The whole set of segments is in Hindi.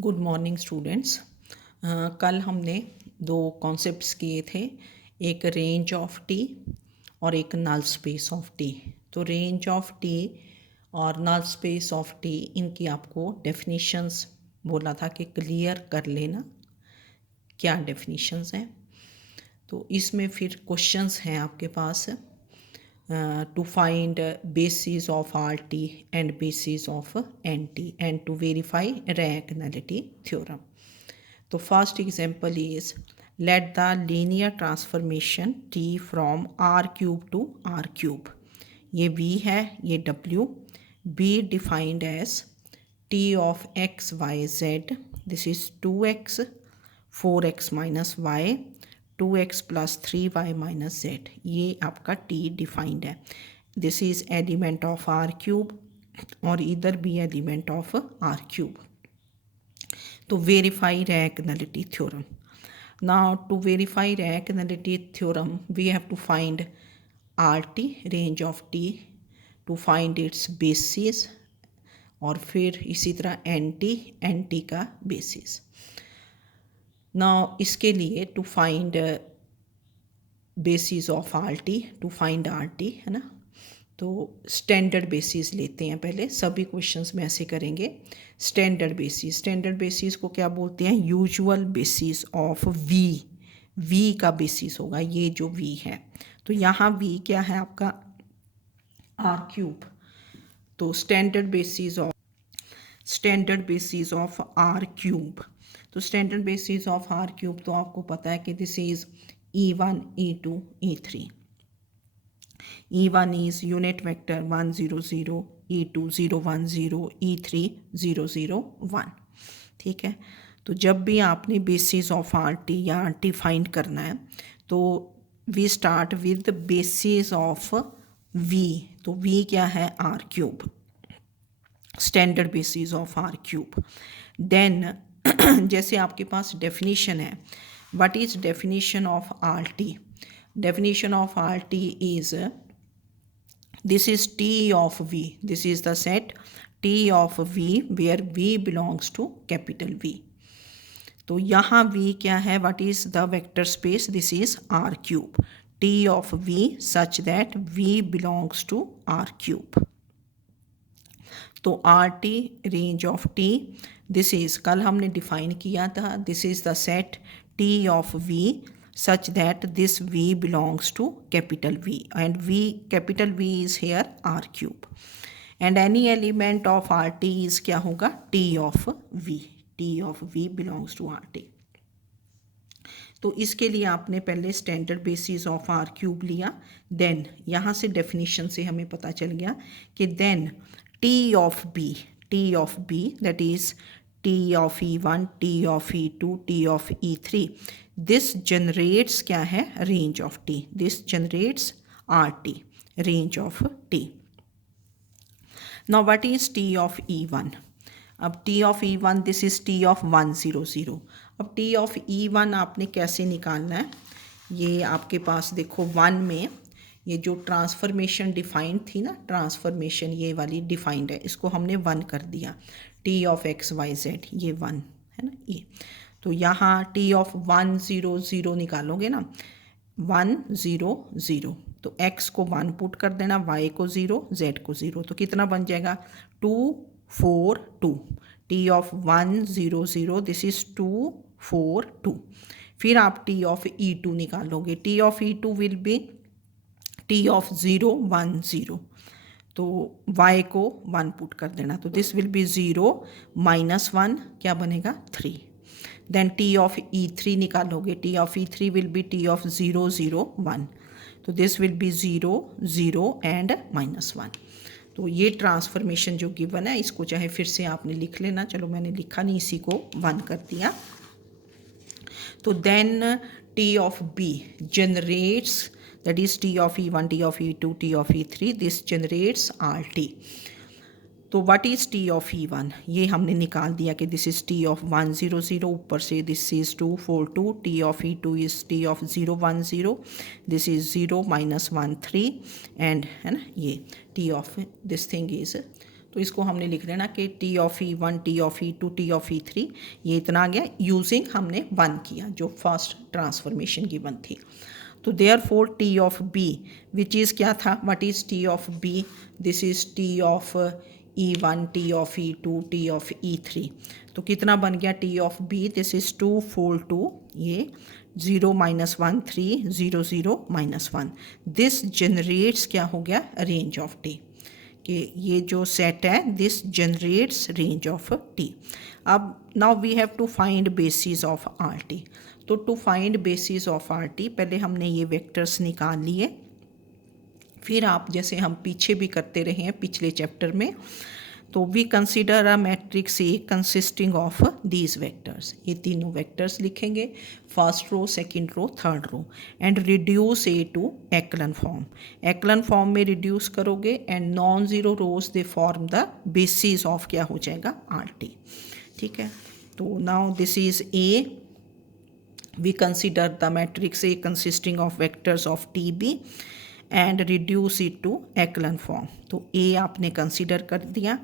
Good morning students. कल हमने दो कॉन्सेप्ट्स किए थे, एक रेंज ऑफ टी और एक नल स्पेस ऑफ टी। तो रेंज ऑफ टी और नल स्पेस ऑफ टी, इनकी आपको डेफिनेशंस बोला था कि क्लियर कर लेना क्या डेफिनेशंस हैं। तो इसमें फिर क्वेश्चंस हैं आपके पास to find basis of RT and basis of NT and to verify diagonality theorem. So first example is, let the linear transformation T from R cube to R cube, ये V है, ये W, be defined as T of x y z, this is 2x 4x minus y 2x plus 3y minus z, ये आपका t डिफाइंड है। This is element of R cube और इधर भी एलिमेंट ऑफ आर क्यूब। तो verify diagonality theorem. Now to verify diagonality theorem we have to find R T, range of T, to find its basis, और फिर इसी तरह एन टी का बेसिस। नाउ इसके लिए to find basis of R T, to find R T, है ना। तो स्टैंडर्ड बेसिस लेते हैं पहले, सभी क्वेश्चंस में ऐसे करेंगे। स्टैंडर्ड बेसिस को क्या बोलते हैं? यूजुअल बेसिस ऑफ वी का बेसिस होगा, ये जो वी है। तो यहाँ वी क्या है आपका? R cube. तो standard basis of R cube. तो standard basis of R cube तो आपको पता है कि this is E1 E2 E3। E1 is unit vector 1 0 0, E2 0 1 0, E3 0 0 1। ठीक है। तो जब भी आपने बेसिस ऑफ आर टी या आर टी फाइंड करना है तो we start with basis of V. तो वी क्या है? R cube, standard basis of R cube. Then जैसे आपके पास डेफिनेशन है, what is definition of R T? Definition of RT is, this is T of V, this is the set T of V where V belongs to capital V। तो यहाँ V क्या है? What is the vector space? This is R cube, T of V such that V belongs to R cube। तो RT range of T, this is, कल हमने define किया था, this is the set T of V such that this V belongs to capital V, and capital V is here R cube, and any element of RT is क्या होगा? T of V belongs to RT। तो इसके लिए आपने पहले standard basis of R cube लिया, देन यहाँ से डेफिनेशन से हमें पता चल गया कि then T of B that is T of E1, T of E2, T of E3, this generates क्या है? Range of T. This generates are T, range of T. Now what is T of E1? अब T of E1, this is T of 1 0 0। अब टी ऑफ E1 आपने कैसे निकालना है? ये आपके पास देखो 1 में ये जो ट्रांसफॉर्मेशन डिफाइंड थी ना, ट्रांसफॉर्मेशन ये वाली डिफाइंड है, इसको हमने 1 कर दिया। T of X Y Z, ये 1 है ना ये। तो यहाँ टी ऑफ 1 0 0 निकालोगे ना, 1 0 0, तो x को 1 पुट कर देना, y को 0, z को 0, तो कितना बन जाएगा? 2 4 2। T of 1 0 0, this is 2 4 2। फिर आप टी ऑफ E2 निकालोगे, T of E2 will be T of 0 1 0, तो y को 1 पुट कर देना, तो दिस विल बी 0 -1, क्या बनेगा? 3। देन टी ऑफ E3 निकालोगे, T of E3 will be T of 0 0 1, तो दिस विल बी 0 0 एंड -1। तो ये ट्रांसफॉर्मेशन जो गिवन है, इसको चाहे फिर से आपने लिख लेना, चलो मैंने लिखा नहीं, इसी को 1 कर दिया। तो then T of B generates, that is T of E1, T of E2, T of E3, this generates RT। तो what is T of E1? ये हमने निकाल दिया कि this is T of 1 0 0, ऊपर से this is 2 4 2, T of E2 is T of 0 1 0, this is 0 -1 3, and है ना ये T of this thing is तो इसको हमने लिख देना कि T of E1, T of E2, T of E3, ये इतना आ गया यूजिंग हमने 1 किया जो फर्स्ट ट्रांसफॉर्मेशन गिवन थी। तो therefore T of B which is क्या था, what is T of B, this is T of E1, T of E2, T of E3। तो कितना बन गया T of B, this is 2 4 2, ये 0 -1 3 0 0 -1। दिस जनरेट्स क्या हो गया रेंज ऑफ टी, कि ये जो सेट है this generates range of T. अब now we have to find basis of R T. तो to find basis of R T पहले हमने ये वेक्टर्स निकाल लिए, फिर आप जैसे हम पीछे भी करते रहे हैं पिछले चैप्टर में, तो we consider a matrix A consisting of these vectors, ये तीनों वेक्टर्स लिखेंगे, first row, second row, third row, and reduce A to echelon form. Echelon form में रिड्यूस करोगे and non zero rows they form the basis of क्या हो जाएगा आर टी। ठीक है, तो now this is A, we consider the matrix A consisting of vectors of T B and reduce it to echelon form. तो ए आपने कंसिडर कर दिया,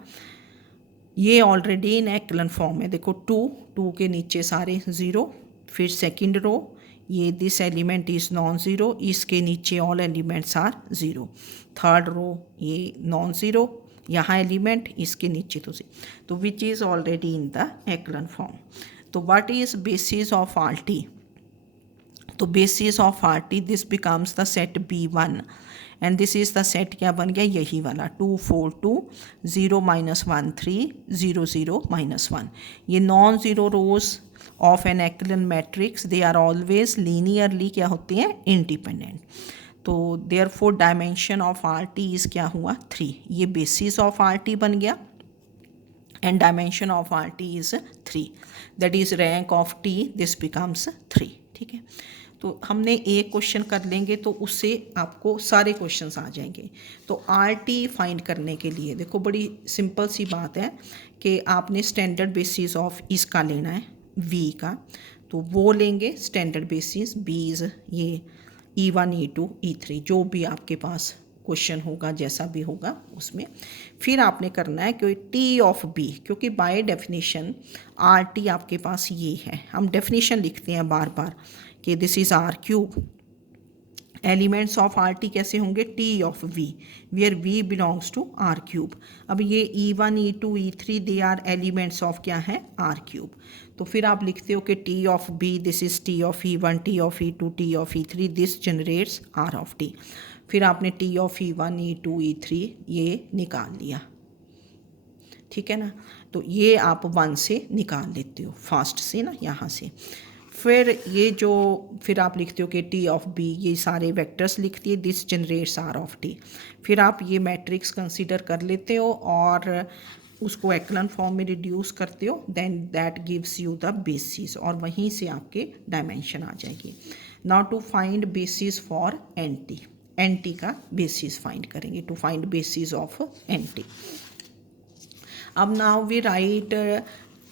ये ऑलरेडी इन एक्लन फॉर्म है, देखो 2 के नीचे सारे ज़ीरो, फिर सेकंड रो ये this element is non zero, इसके नीचे all elements are zero, third row ये नॉन ज़ीरो, यहाँ एलिमेंट इसके नीचे तो which is already in the echelon form. तो what is basis of R T, तो basis of R T this becomes the set B1 and this is the set क्या बन गया यही वाला 2 4 2 0 -1 3 0 0 -1। ये non zero rows of an echelon matrix they are always linearly क्या होते हैं इंडिपेंडेंट। तो therefore dimension of R T is क्या हुआ 3, ये बेसिस ऑफ आर टी बन गया and dimension of R T is 3, that is rank of T this becomes 3। ठीक है, तो हमने एक क्वेश्चन कर लेंगे तो उससे आपको सारे क्वेश्चंस आ जाएंगे। तो आर टी फाइंड करने के लिए देखो बड़ी सिंपल सी बात है कि आपने स्टैंडर्ड बेसिस ऑफ इसका लेना है वी का, तो वो लेंगे स्टैंडर्ड बेसिस बीज ये E1 E2 E3 जो भी आपके पास क्वेश्चन होगा जैसा भी होगा उसमें। फिर आपने करना है कि टी ऑफ बी, क्योंकि बाय डेफिनेशन आर टी आपके पास ये है, हम डेफिनेशन लिखते हैं बार बार कि this is R cube, elements of R T कैसे होंगे T of V, where V belongs to R cube. अब ये E1 E2 E3 they are elements of क्या है आर क्यूब। तो फिर आप लिखते हो कि T of B this is T of E1 T of E2 T of E3 this generates R of T. फिर आपने T of E1 E2 E3 ये निकाल लिया, ठीक है ना। तो ये आप 1 से निकाल लेते हो फास्ट से ना यहाँ से। फिर ये जो फिर आप लिखते हो कि टी ऑफ बी, ये सारे वेक्टर्स लिखती है this generates R of T. फिर आप ये मैट्रिक्स कंसीडर कर लेते हो और उसको एक्लन फॉर्म में रिड्यूस करते हो, then that gives you the basis, और वहीं से आपके डायमेंशन आ जाएगी। Now to find basis for N T, N T का बेसिस फाइंड करेंगे, to find basis of N T. अब now we write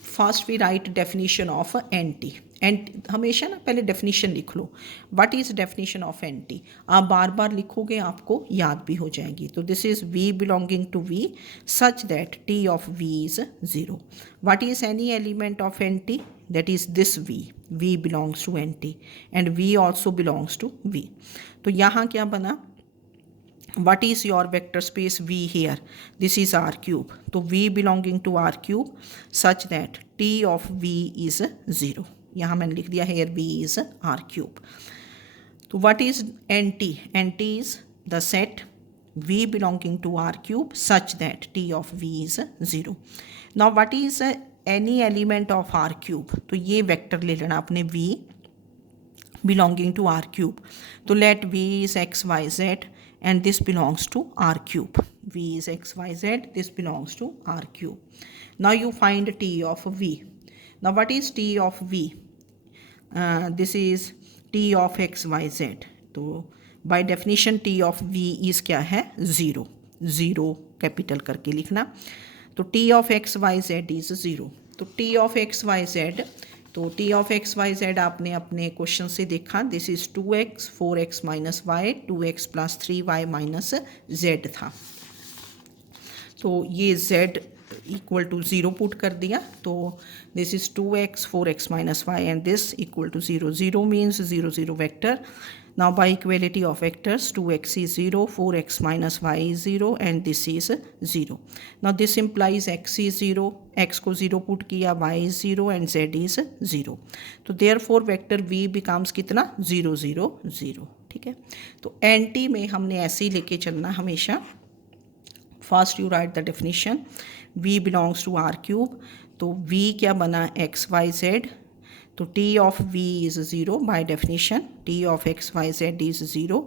first we write definition of N T. And हमेशा ना पहले डेफिनेशन लिख लो, what is definition of N T. आप बार बार लिखोगे आपको याद भी हो जाएगी। तो this is V belonging to V such that T of V is zero. What is any element of N T, that is this V belongs to N T and V also belongs to V. तो यहाँ क्या बना, what is your vector space V here, this is R cube, तो V belonging to R cube such that T of V is 0, यहाँ मैंने लिख दिया here V is R cube। तो what is NT, NT is the set V belonging to R cube such that T of V is 0। now what is any element of R cube, तो ये वेक्टर ले लेना अपने V belonging to R cube, तो let V is x y z and this belongs to R cube, V is x y z, this belongs to R cube। now you find T of V। now what is T of V, this is T of x y z, तो by definition T of V is क्या है 0, 0 कैपिटल करके लिखना। तो T of x y z is 0, तो T of x y z, तो T of x y z आपने अपने क्वेश्चन से देखा, this is 2x 4x minus Y 2x plus 3y minus z था। तो ये z इक्वल टू 0 पुट कर दिया, तो this is 2x 4x minus Y and this equal to 0. 0 means 0 0 vector. Now by equality of vectors 2x is 0, 4x minus y is 0 and this is 0. Now this implies x is 0, x को 0 पुट किया, y is 0 and z is 0. तो therefore vector v becomes कितना 0 0 0. ठीक है, तो NT में हमने ऐसे ही लेके चलना हमेशा. First you write the definition, v belongs to r cube. तो v क्या बना x y z, तो t of v is 0 by definition, t of x y z is 0.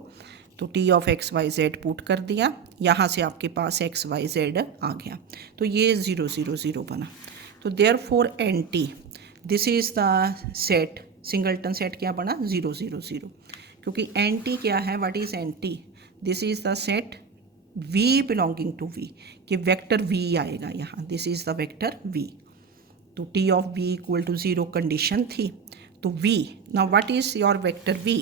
तो t of x y z put कर दिया, यहाँ से आपके पास x y z आ गया, तो ये 0 0 0 बना. तो therefore NT this is the set, singleton set क्या बना 0 0 0, क्योंकि NT क्या है, what is NT, this is the set v belonging to v, कि वेक्टर v आएगा यहाँ, this is the vector v. तो t of v equal to 0 condition थी, तो v. Now what is your vector v,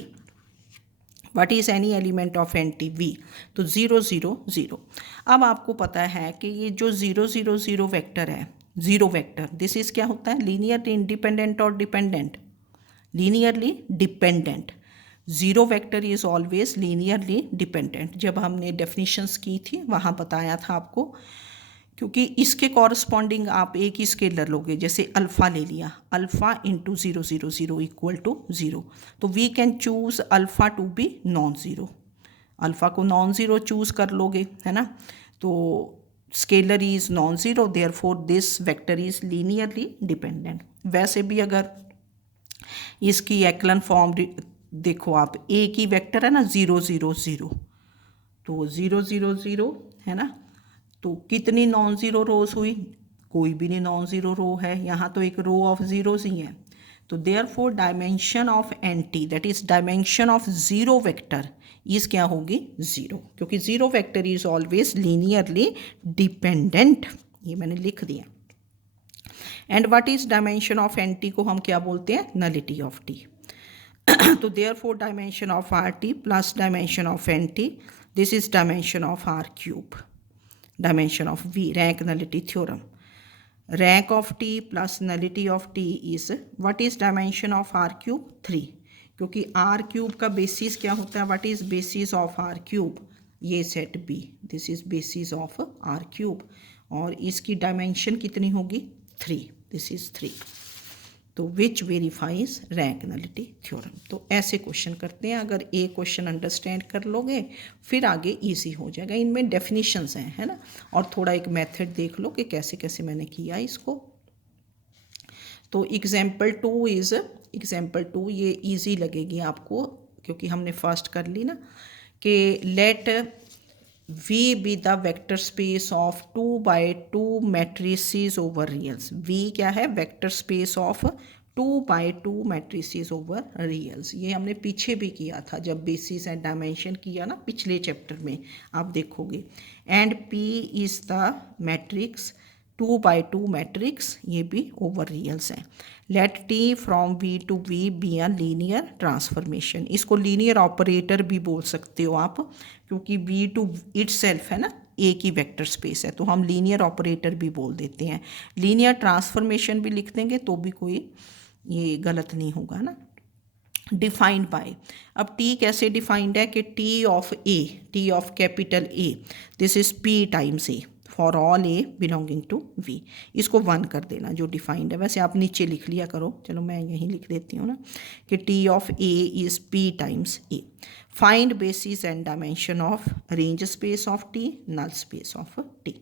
what is any element of NT v, तो 0 0 0. अब आपको पता है कि ये जो 0 0 0 वेक्टर है, जीरो वेक्टर, दिस इज़ क्या होता है, लीनियरली इंडिपेंडेंट और dependent, linearly dependent. Zero vector is always linearly dependent. जब हमने डेफिनेशंस की थी वहाँ बताया था आपको, क्योंकि इसके कॉरस्पॉन्डिंग आप एक ही स्केलर लोगे, जैसे अल्फ़ा ले लिया, अल्फ़ा इंटू 0 0 0 इक्वल टू 0. तो we can choose alpha to be non zero, alpha को नॉन ज़ीरो चूज़ कर लोगे, है ना. तो scalar is non zero, therefore this vector is linearly dependent. वैसे भी अगर इसकी एक्लन फॉर्म देखो आप, एक ही वेक्टर है ना 0 0 0, तो 0 0 0 है ना, तो कितनी नॉन ज़ीरो रोज हुई, कोई भी नहीं नॉन ज़ीरो रो है, यहाँ तो एक रो ऑफ ज़ीरोज ही है. तो therefore dimension of NT, that is dimension of zero vector, is क्या होगी 0, क्योंकि zero vector is always linearly dependent, ये मैंने लिख दिया. And what is dimension of NT को हम क्या बोलते हैं, नलिटी ऑफ T. तो therefore dimension of RT plus dimension of NT, this is dimension of R cube, dimension of V, rank nullity theorem. Rank of T plus nullity of T is, what is dimension of R cube 3, क्योंकि R क्यूब का बेसिस क्या होता है, what is basis of R cube, ये set B, this is basis of R cube, और इसकी डायमेंशन कितनी होगी 3, this is 3. तो विच वेरीफाइज रैंक नलिटी थ्योरम. तो ऐसे क्वेश्चन करते हैं, अगर एक क्वेश्चन अंडरस्टैंड कर लोगे फिर आगे इजी हो जाएगा. इनमें डेफिनेशंस हैं, है ना, और थोड़ा एक मेथड देख लो कि कैसे कैसे मैंने किया इसको. तो एग्जाम्पल 2 इज़, एग्जाम्पल 2 ये इजी लगेगी आपको, क्योंकि हमने फर्स्ट कर ली ना, कि late V be the vector space of 2 by 2 matrices over reals. V क्या है, vector space of 2 by 2 matrices over reals. ये हमने पीछे भी किया था जब बेसिस एंड डायमेंशन किया ना, पिछले चैप्टर में आप देखोगे. And P is the matrix 2 by 2 matrix, ये भी ओवर रियल्स है. Let T from V to V be a linear transformation. इसको लीनियर ऑपरेटर भी बोल सकते हो आप, क्योंकि V टू इटसेल्फ है ना, एक ही वेक्टर स्पेस है, तो हम लीनियर ऑपरेटर भी बोल देते हैं. लीनियर ट्रांसफॉर्मेशन भी लिख देंगे तो भी कोई ये गलत नहीं होगा ना. डिफाइंड बाय, अब T कैसे डिफाइंड है कि T of A, T of capital A, this is P times A for all A belonging to V. इसको 1 कर देना जो डिफाइंड है. वैसे आप नीचे लिख लिया करो, चलो मैं यहीं लिख देती हूँ ना, कि T of A is P times A. Find basis and dimension of range space of T, null space of T.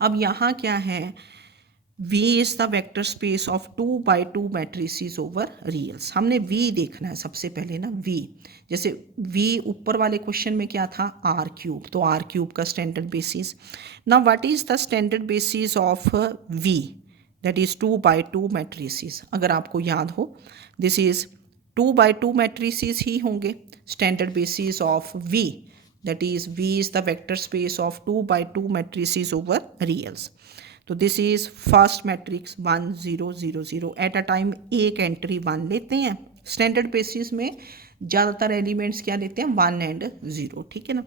अब यहाँ क्या है, V is the vector space of 2 by 2 matrices over reals. हमने V देखना है सबसे पहले ना, V जैसे V ऊपर वाले क्वेश्चन में क्या था, R क्यूब, तो R क्यूब का standard basis. Now what is the standard basis of V, that is 2 by 2 matrices. अगर आपको याद हो, दिस इज़ 2 by 2 मैट्रिसेस ही होंगे standard basis of V, that is V is the vector space of 2 by 2 matrices over reals. तो this is first matrix 1 0 0 0. At a time एक एंट्री 1 लेते हैं. स्टैंडर्ड बेसिस में ज़्यादातर एलिमेंट्स क्या लेते हैं, 1 and 0, ठीक है ना.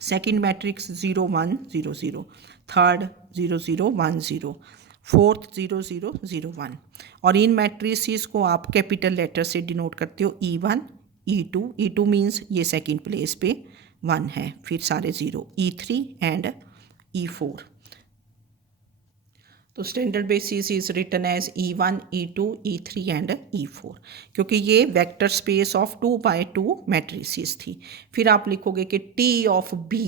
Second matrix 0 1 0 0, third 0 0 1 0, fourth 0 0 0 1। और इन मैट्रिसेस को आप कैपिटल लेटर से डिनोट करते हो E1 E2। E2 मीन्स ये सेकंड प्लेस पे 1 है, फिर सारे 0, E3 एंड E4। तो standard basis is written as E1 E2 E3 and E4, क्योंकि ये vector space of 2x2 matrices थी। फिर आप लिखोगे कि T of B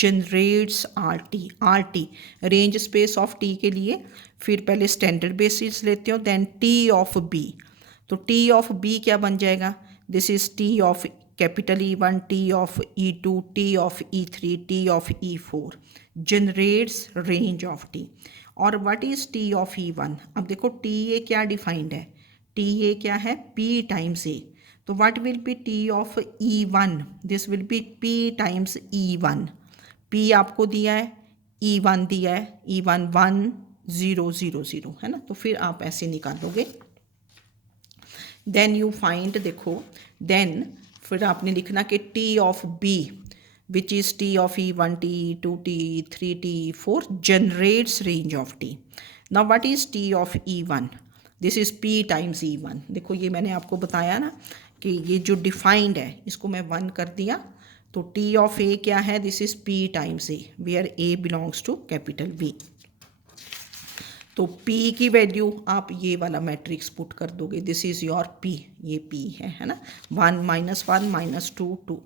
generates RT range space of T के लिए। फिर पहले स्टैंडर्ड बेसिस लेते हो, देन T ऑफ B। तो T ऑफ B क्या बन जाएगा? This is T of capital E1, T of E2, T of E3, T of E4 generates range of T। और what is T of E1? अब देखो TA क्या डिफाइंड है, TA क्या है? P times A। तो what will be T of E1? This will be P times E1। P आपको दिया है, E1 दिया है, E1 1 0 0 0 है ना। तो फिर आप ऐसे निकालोगे, देन यू फाइंड, देखो देन फिर आपने लिखना कि T of B which is T of E1, T2, T3, T4 generates range of T. Now what is T of E1? This is P times E1। देखो ये मैंने आपको बताया ना कि ये जो डिफाइंड है इसको मैं 1 कर दिया, तो T of A क्या है? This is P times A where A belongs to capital B। तो P की वैल्यू आप ये वाला मैट्रिक्स पुट कर दोगे, दिस इज़ योर P, ये P है ना। 1 -1 -2 2।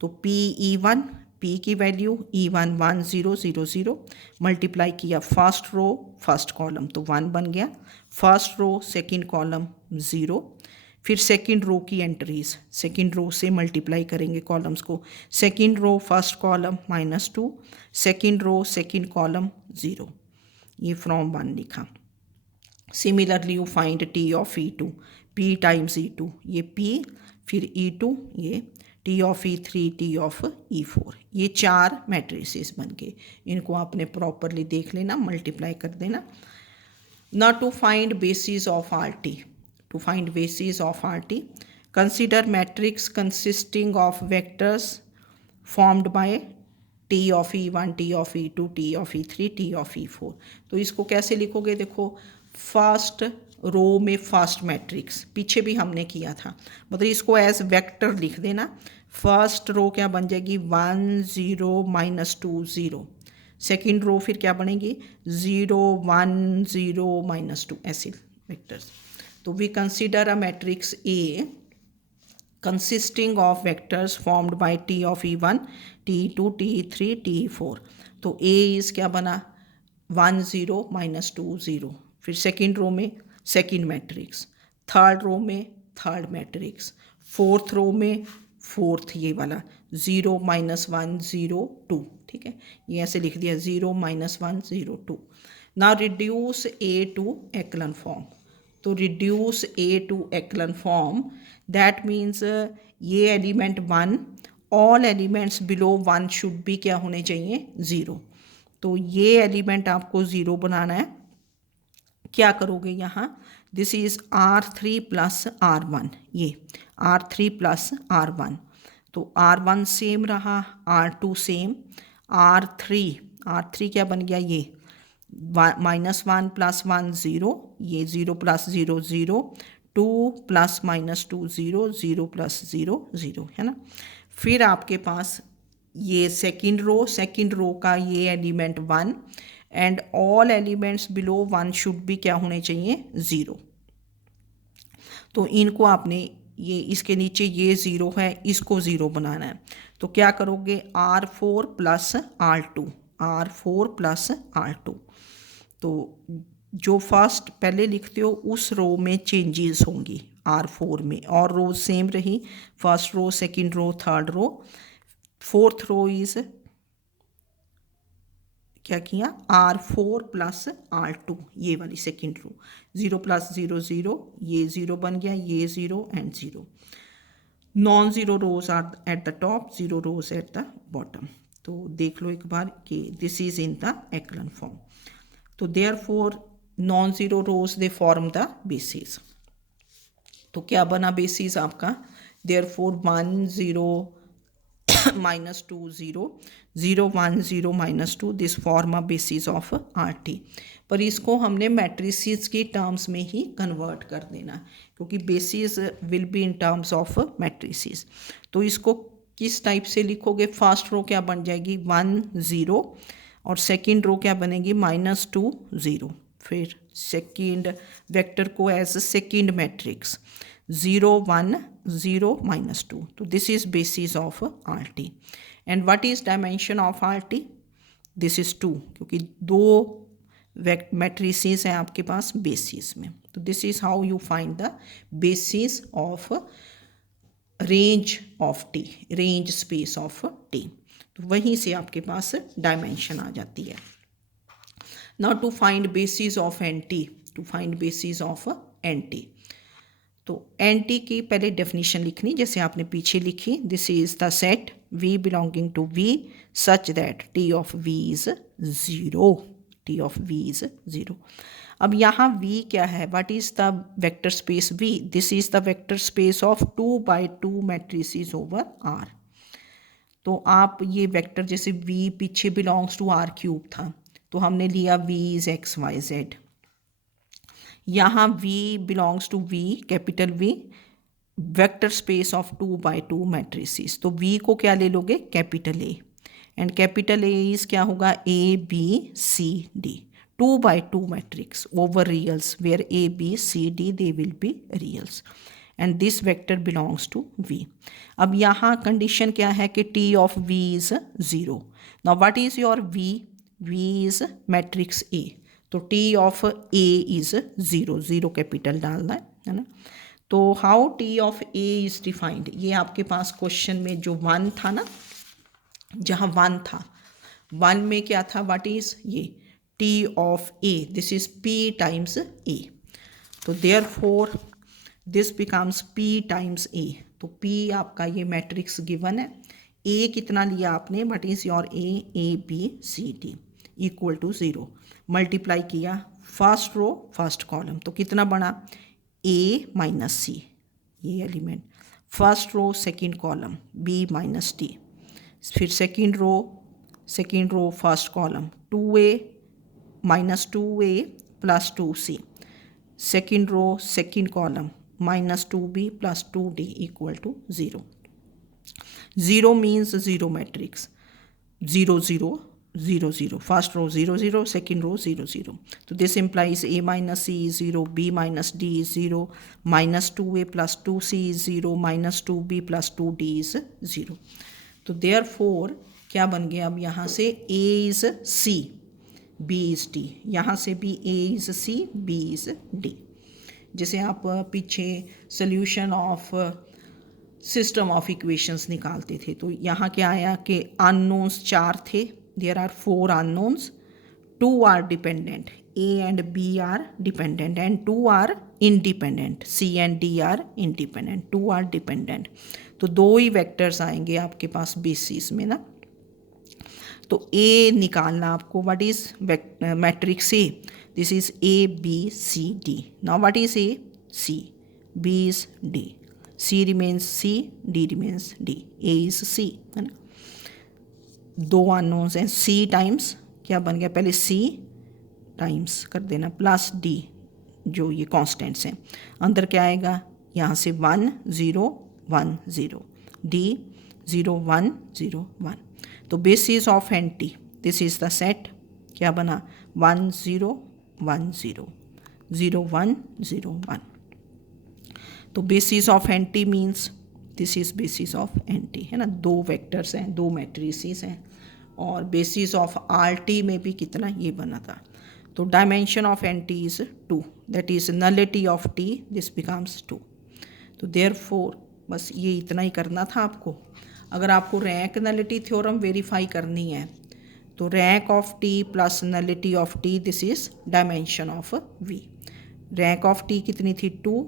तो P E1, P की वैल्यू E1 1 0 0 0 मल्टीप्लाई किया फर्स्ट रो फर्स्ट कॉलम, तो 1 बन गया। First row second column 0। फिर सेकंड रो की एंट्रीज, सेकंड रो से मल्टीप्लाई करेंगे कॉलम्स को। Second row first column -2, second row second column 0, ये फ्रॉम 1 लिखा। Similarly you find T of E2, P times E2, ये P, फिर E2, ये T of E3, T of E4। ये 4 मैट्रिसेस बन गए। इनको आपने प्रॉपरली देख लेना, मल्टीप्लाई कर देना। Now to find basis of RT, to find basis of RT, consider matrix consisting of vectors formed by T of E1, T of E2, T of E3, T of E4। तो इसको कैसे लिखोगे? देखो फर्स्ट रो में फर्स्ट मैट्रिक्स, पीछे भी हमने किया था, मतलब इसको एज वेक्टर लिख देना। फर्स्ट रो क्या बन जाएगी? 1 0 -2 0। सेकेंड रो फिर क्या बनेगी? 0 1 0 -2, ऐसे वेक्टर्स। तो we consider a matrix A consisting of vectors formed by T of E1, T2, T3, T4। तो A इज क्या बना? 1 0 -2 0। फिर सेकेंड रो में सेकेंड मैट्रिक्स, थर्ड रो में थर्ड मैट्रिक्स, फोर्थ रो में फोर्थ ये वाला 0 -1 0 2। ठीक है, ये ऐसे लिख दिया 0 -1 0 2। Now reduce A to echelon form. तो reduce A to echelon form, that means ये element 1, all elements below 1 should भी क्या होने चाहिए? 0। तो ये एलिमेंट आपको 0 बनाना है। क्या करोगे यहाँ? दिस इज R3 + R1, ये R3 + R1। तो R1 सेम रहा, R2 सेम, R3 क्या बन गया? ये -1 + 1 0, ये 0 + 0 0, 2 + -2 0, 0 + 0 0 है ना। फिर आपके पास ये सेकंड रो का ये element 1 and all elements below 1 should भी क्या होने चाहिए? 0। तो इनको आपने ये इसके नीचे ये 0 है, इसको 0 बनाना है। तो क्या करोगे? R4 + R2, R4 + R2। तो जो फर्स्ट पहले लिखते हो उस रो में चेंजेस होंगी R4 में, और रो सेम रही, first row second row third row. Fourth row is क्या किया? R4 + R2, ये वाली सेकंड रो, 0 + 0 0, ये 0 बन गया, ये 0 and 0। Non zero rows are at the top, 0 rows at the bottom. तो देख लो एक बार कि this is in the echelon form. तो therefore non zero rows they form the basis. तो क्या बना बेसिस आपका? Therefore 1 0 minus 2 0 0 1 0 minus 2 this form a basis of R T. पर इसको हमने मैट्रिसेस की टर्म्स में ही कन्वर्ट कर देना है, क्योंकि basis will be in terms of matrices. तो इसको किस टाइप से लिखोगे? फर्स्ट रो क्या बन जाएगी? 1 0, और सेकेंड रो क्या बनेगी? माइनस 2 0। फिर सेकेंड वेक्टर को एज सेकेंड मैट्रिक्स 0 1 0 minus 2। तो this is basis of R T. And what is dimension of R T? This is 2, क्योंकि दो मैट्रिसेस हैं आपके पास बेसिस में। तो this is how you find the basis of range of T, range space of T. तो वहीं से आपके पास डायमेंशन आ जाती है। Now to find basis of N T, to find basis of N T, तो एन टी की पहले डेफिनेशन लिखनी जैसे आपने पीछे लिखी। This is the set V belonging to V such that T of V is 0, T of V is 0। अब यहाँ v क्या है? What is the vector space v? This is the vector space of 2 by 2 matrices over r। तो आप ये वेक्टर जैसे v पीछे बिलोंग्स टू r क्यूब था, तो हमने लिया v is x y z। यहाँ v belongs to v, capital V, vector space of 2 by 2 matrices. तो v को क्या ले लोगे? Capital A। And capital A is क्या होगा? A B C D, 2 by 2 matrix over reals, where A B C D they will be reals, and this vector belongs to v। अब यहाँ कंडीशन क्या है कि t of v is 0। Now what is your v? v is matrix A, तो t of A is 0, 0 capital डालना है ना। तो how t of A is defined? ये आपके पास क्वेश्चन में जो 1 था ना, जहाँ 1 था, 1 में क्या था? व्हाट इज ये t of A? This is p times A। तो therefore this becomes p times A। तो p आपका ये मैट्रिक्स गिवन है। A कितना लिया आपने? What is your A? A B C D equal to 0। Multiply किया फर्स्ट रो फर्स्ट कॉलम, तो कितना बना? A माइनस सी, ये element. First row second column B minus D, फिर second row first column 2A minus 2A plus 2C, second row second column minus 2B plus 2D equal to 0। 0 means 0 matrix, 0 0 0 0, first row 0 0, second row 0 0। तो this implies A minus C is 0, B minus D is 0, minus 2A plus 2C is 0, minus 2B plus 2D is 0। तो देयरफॉर क्या बन गया? अब यहाँ से A is C, B is D, यहाँ से भी A is C, B is D। जैसे आप पीछे solution of system of equations निकालते थे, तो यहाँ क्या आया कि अननोन्स 4 थे। There are 4 unknowns, 2 are dependent, A and B are dependent and 2 are independent, C and D are independent, 2 are dependent. तो 2 ही वेक्टर्स आएंगे आपके पास बेसिस में ना। तो A निकालना आपको, what is matrix A? This is A B C D। Now what is A? C, B is D, C remains C, D remains D, A is C, है ना। 2 अननोन्स हैं, C टाइम्स क्या बन गया? पहले C टाइम्स कर देना प्लस D, जो ये कॉन्स्टेंट्स हैं। अंदर क्या आएगा? यहाँ से 1 0 1 0, D 0 1 0 1। तो basis of N T, this is the set, क्या बना? 1 0 1 0 0 1 0 1। तो basis of N T means this is basis of N T, है ना। 2 वेक्टर्स हैं, 2 मैट्रिसेस हैं, और बेसिस ऑफ आर टी में भी कितना ये बना था। तो dimension of N T is 2, that is nullity of T, this becomes 2। तो देयरफॉर बस ये इतना ही करना था आपको। अगर आपको रैंक नलिटी थ्योरम वेरीफाई करनी है, तो rank of T plus nullity of T, this is dimension of V. Rank of T कितनी थी? 2,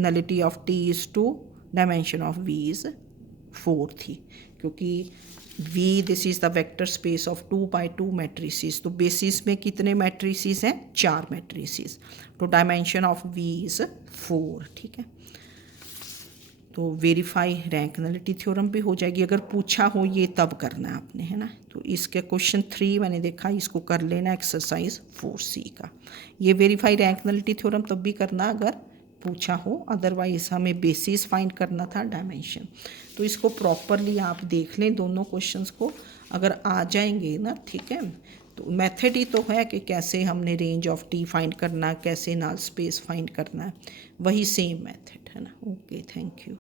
nullity of T is 2, dimension of V is 4 थी, क्योंकि V this is the vector space of 2 by 2 matrices. तो बेसिस में कितने मैट्रिसेस हैं? 4 मैट्रिसेस। तो डायमेंशन ऑफ V इज 4, ठीक है। तो वेरीफाई रैंक नलिटी थ्योरम भी हो जाएगी। अगर पूछा हो ये तब करना है आपने, है ना। तो इसके क्वेश्चन 3 मैंने देखा, इसको कर लेना एक्सरसाइज 4C का। ये वेरीफाई रैंक नलिटी थ्योरम तब भी करना अगर पूछा हो, अदरवाइज हमें बेसिस फाइंड करना था डायमेंशन। तो इसको प्रॉपरली आप देख लें दोनों क्वेश्चंस को, अगर आ जाएंगे ना, ठीक है। तो मेथड ही तो है कि कैसे हमने रेंज ऑफ टी फाइंड करना, कैसे नाल स्पेस फाइंड करना है, वही सेम मेथड है ना। Okay, thank you.